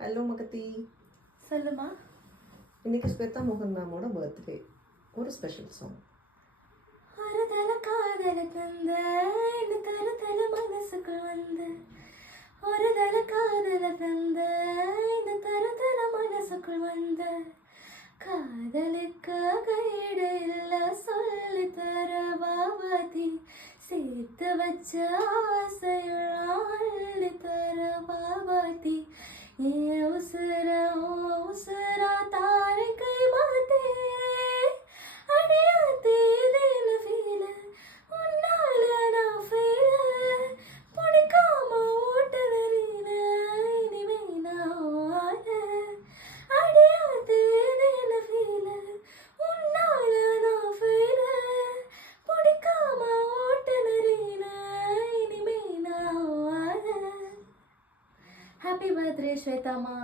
Hello Magadhi. சொல்லுமா. இன்னைக்கு ஸ்வேதா மோகன் மேமோட பர்த்டே. ஒரு ஸ்பெஷல் சாங். ஒருதல காதல தந்த என்ன தருதல மனசுக்குள் வந்த ஒருதல காதல தந்த என்ன தருதல மனசுக்குள் வந்த காதலுக்காக ஈடு இல்ல சொல்லி தர பாபாதி சேர்த்து வச்ச ஆசையுள்ளி தர பாபாதி ஏ உசுரா உசுரா தாரை கை மாத்தே அடியாத்தே தேன ஃபீல உன்னால நான் ஃபீல பிடிக்காம ஓட்டலறின இனிமே நான் வாழ அடியாத்தே தேன ஃபீல உன்னால நான் ஃபீல பிடிக்காம ஓட்டலறின இனிமே நான் வாழ. Happy birthday ஸ்வேதாமா.